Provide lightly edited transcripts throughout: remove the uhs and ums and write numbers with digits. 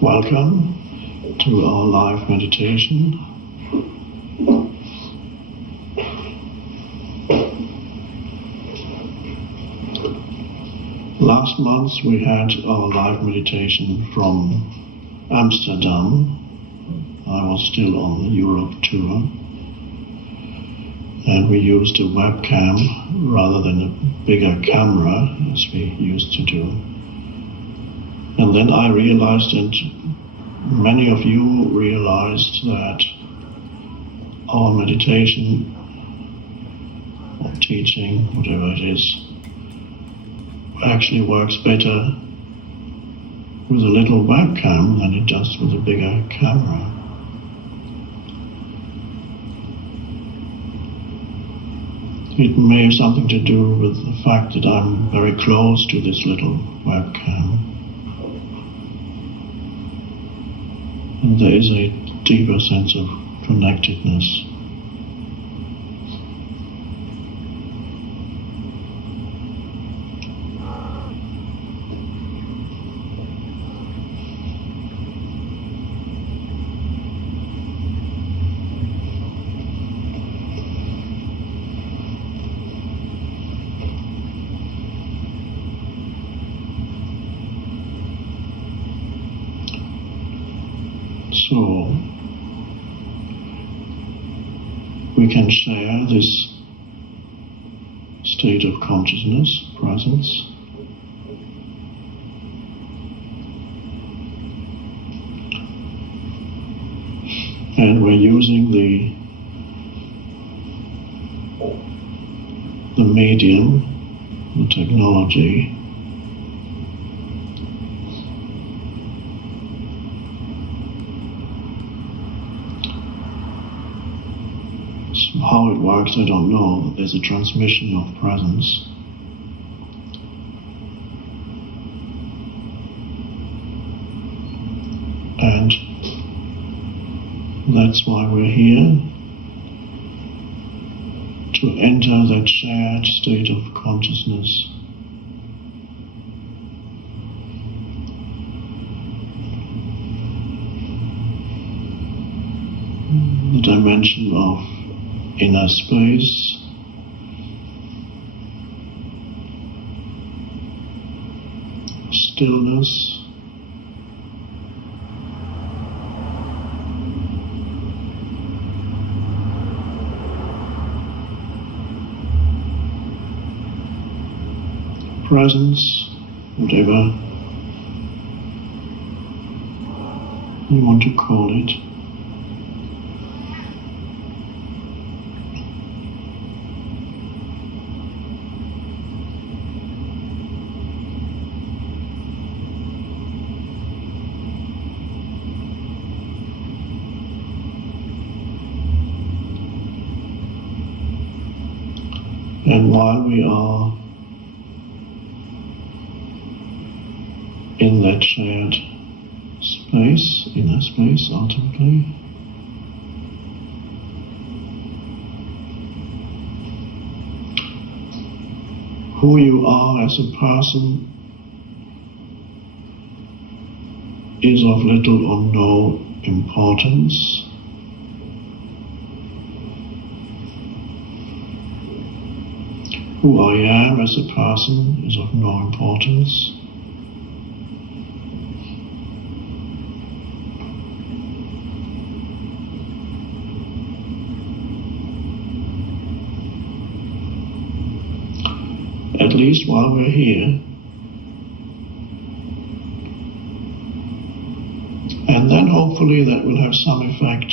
Welcome to our live meditation. Last month we had our live meditation from Amsterdam. I was still on the Europe tour, and we used a webcam rather than a bigger camera as we used to do. And then I realized, and many of you realized, that our meditation or teaching, whatever it is, actually works better with a little webcam than it does with a bigger camera. It may have something to do with the fact that I'm very close to this little webcam. And there is a deeper sense of connectedness. So, we can share this state of consciousness, presence, and we're using the medium, the technology, how it works, I don't know. There's a transmission of presence. And that's why we're here, to enter that shared state of consciousness. The dimension of inner space, stillness, presence, whatever you want to call it. And while we are in that shared space, inner space ultimately, who you are as a person is of little or no importance. Who I am as a person is of no importance. At least while we're here. And then hopefully that will have some effect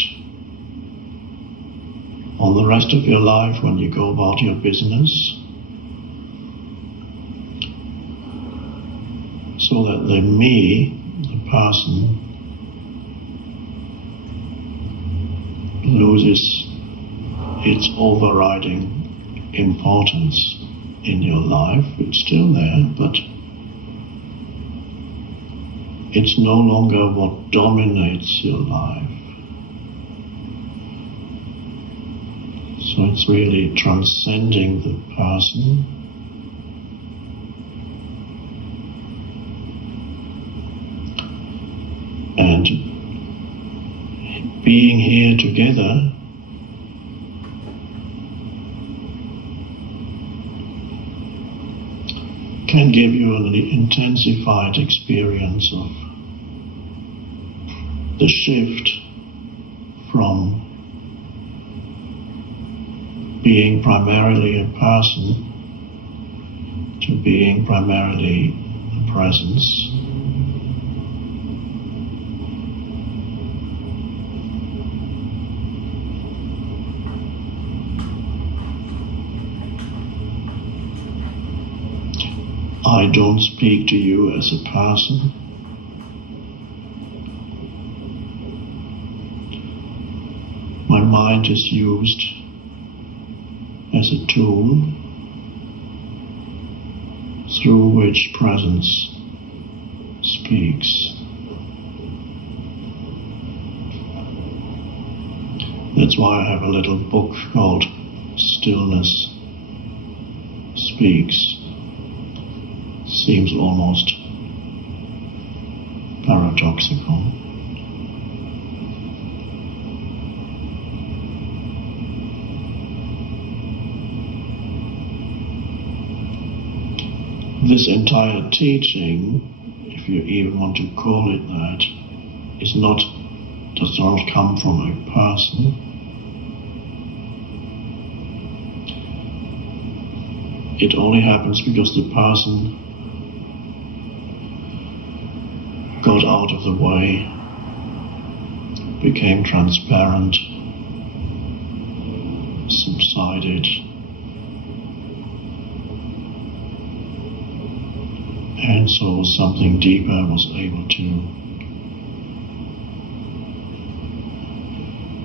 on the rest of your life when you go about your business. So that the me, the person, loses its overriding importance in your life. It's still there, but it's no longer what dominates your life. So it's really transcending the person And being here together can give you an intensified experience of the shift from being primarily a person to being primarily a presence. I don't speak to you as a person. My mind is used as a tool through which presence speaks. That's why I have a little book called Stillness Speaks. Seems almost paradoxical. This entire teaching, if you even want to call it that, does not come from a person. It only happens because the person got out of the way, became transparent, subsided, and so something deeper was able to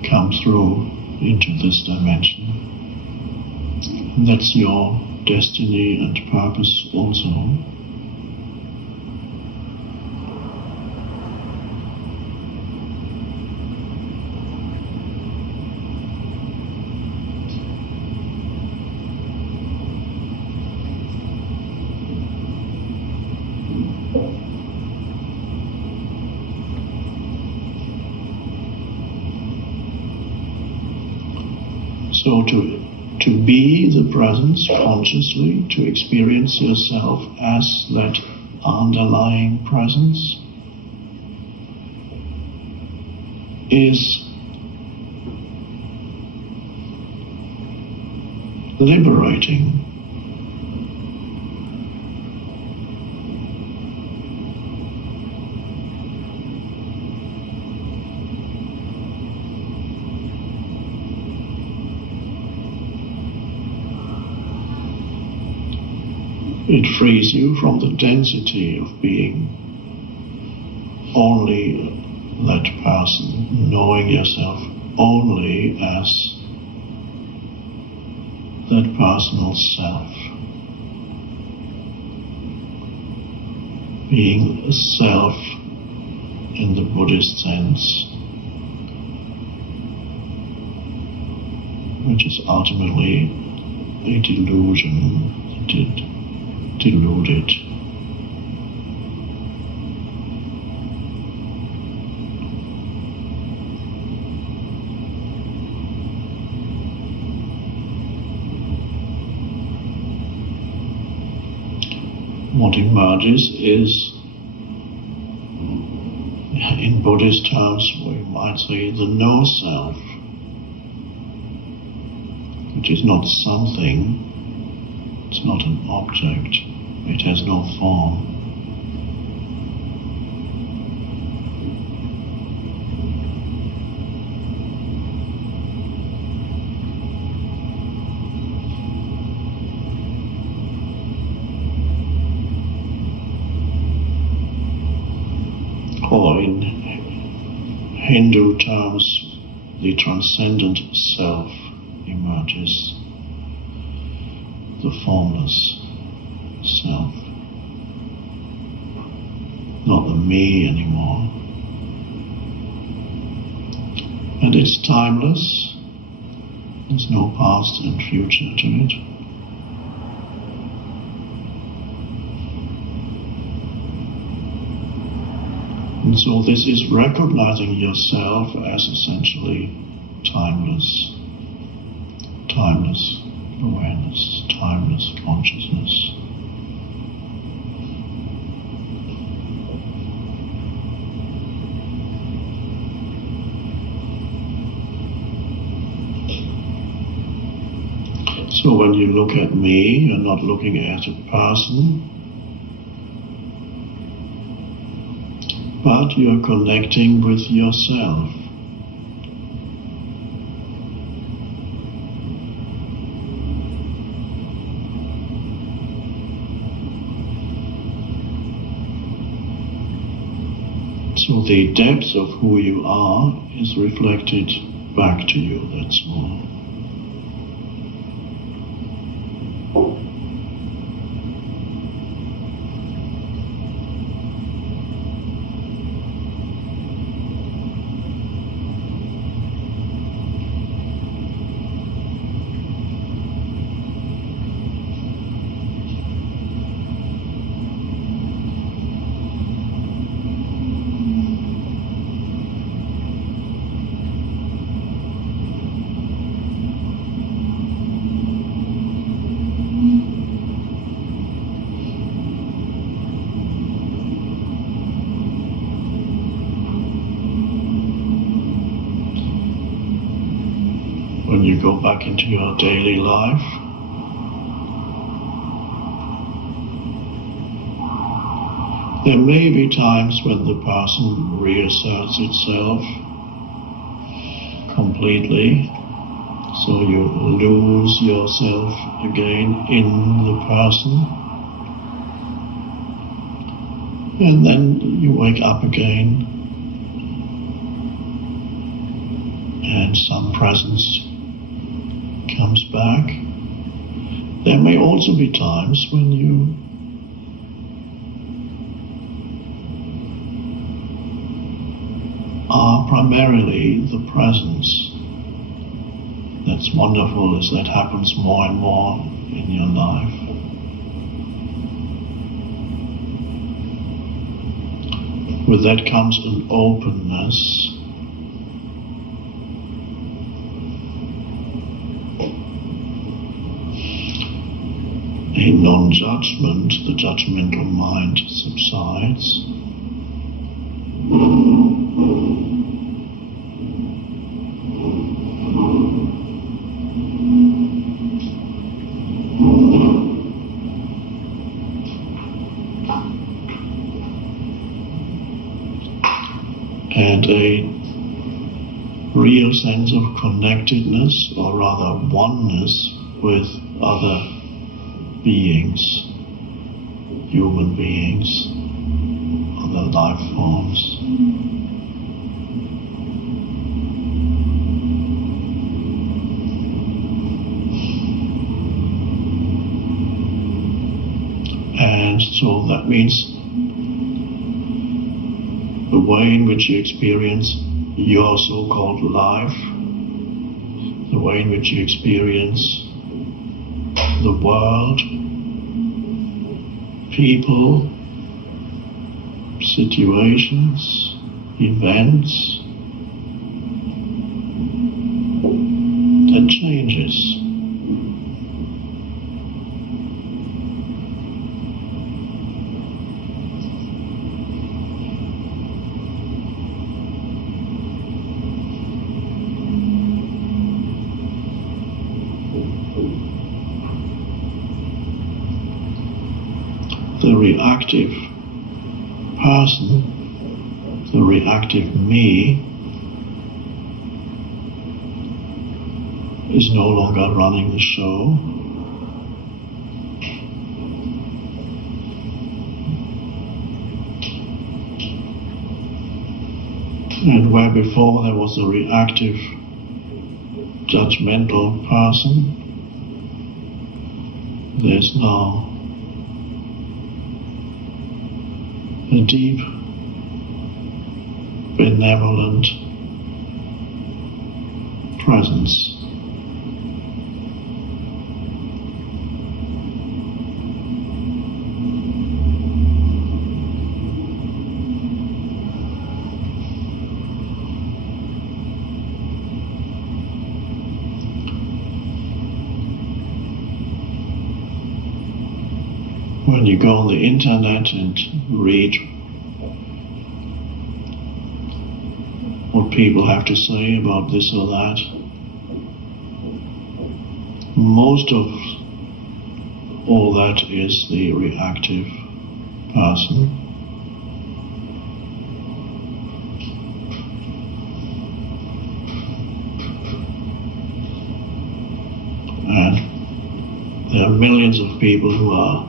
come through into this dimension. And that's your destiny and purpose also. So to be the presence consciously, to experience yourself as that underlying presence, is liberating. It frees you from the density of being only that person, knowing yourself only as that personal self. Being a self in the Buddhist sense, which is ultimately a delusion, deluded. What emerges is, in Buddhist terms, we might say the no-self, which is not something, it's not an object, it has no form. Or in Hindu terms, the transcendent self emerges, the formless self, not the me anymore. And it's timeless, there's no past and future to it. And so this is recognizing yourself as essentially timeless. Timeless awareness, timeless consciousness. So when you look at me, you're not looking at a person, but you're connecting with yourself. So the depth of who you are is reflected back to you, that's all. When you go back into your daily life, there may be times when the person reasserts itself completely, so you lose yourself again in the person, and then you wake up again and some presence comes back. There may also be times when you are primarily the presence. That's wonderful as that happens more and more in your life. With that comes an openness. A non-judgment, the judgmental mind subsides. And a real sense of connectedness, or rather oneness, with other beings, human beings, other life forms. And so that means the way in which you experience your so-called life, the way in which you experience the world, people, situations, events, that changes. The reactive person, the reactive me, is no longer running the show. And where before there was a reactive, judgmental person, there's now a deep, benevolent presence. When you go on the internet and read what people have to say about this or that, most of all that is the reactive person. And there are millions of people who are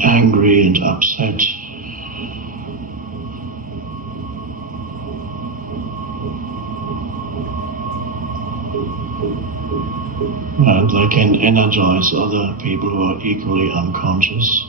angry and upset. And they can energize other people who are equally unconscious.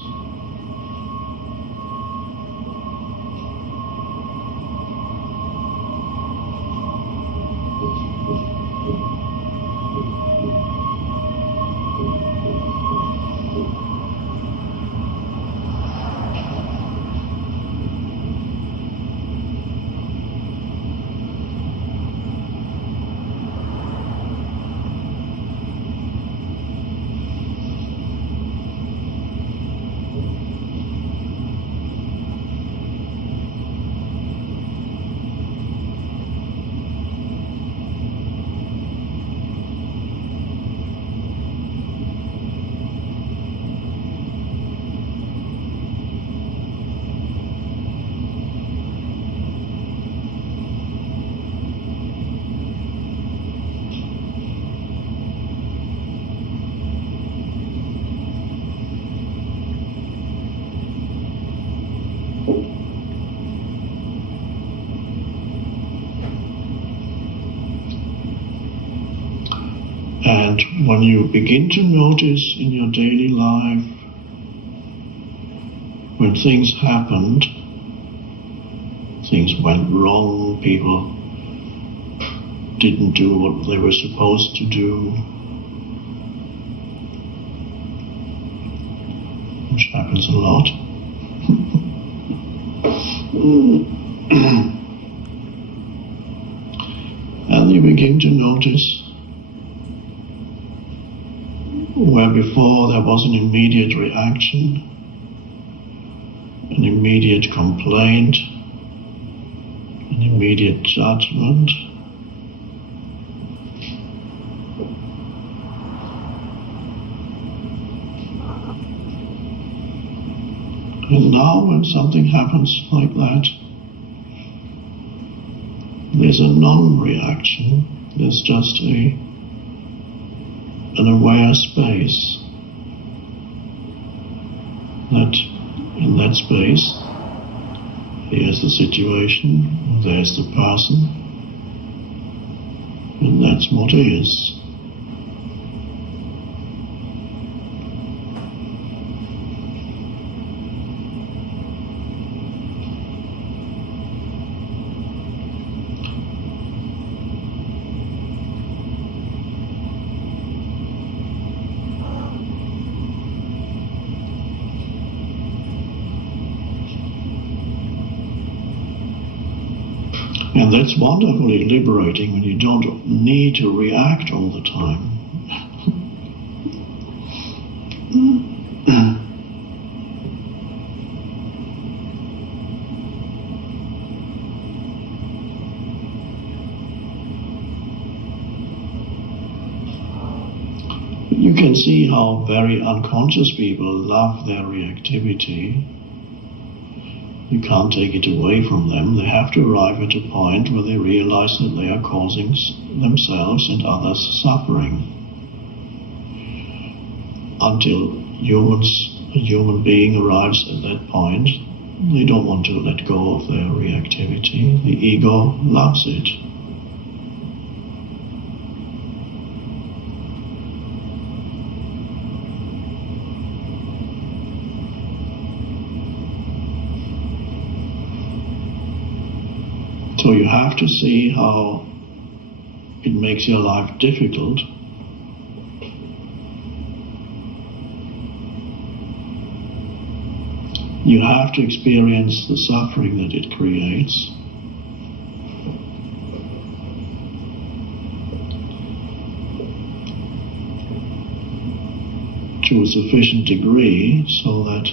And when you begin to notice in your daily life, when things happened, things went wrong, people didn't do what they were supposed to do, which happens a lot. And you begin to notice where before there was an immediate reaction, an immediate complaint, an immediate judgment. And now when something happens like that, there's a non-reaction, there's just an aware space. That in that space, here's the situation, there's the person, and that's what is. And that's wonderfully liberating when you don't need to react all the time. You can see how very unconscious people love their reactivity. You can't take it away from them. They have to arrive at a point where they realize that they are causing themselves and others suffering. Until a human being arrives at that point, they don't want to let go of their reactivity. The ego loves it. So you have to see how it makes your life difficult. You have to experience the suffering that it creates. to a sufficient degree so that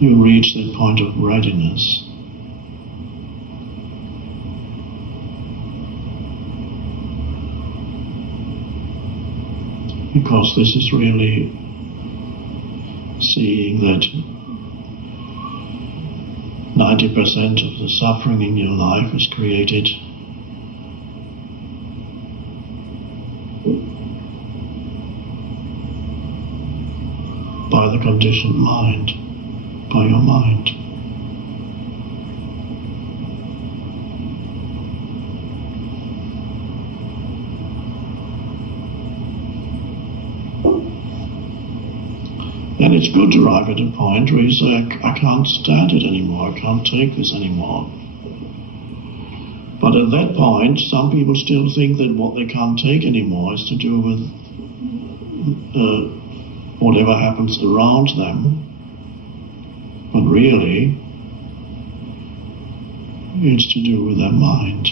you reach that point of readiness. Because this is really seeing that 90% of the suffering in your life is created by the conditioned mind, by your mind. And it's good to arrive at a point where you say, I can't stand it anymore, I can't take this anymore. But at that point, some people still think that what they can't take anymore is to do with whatever happens around them. But really, it's to do with their mind.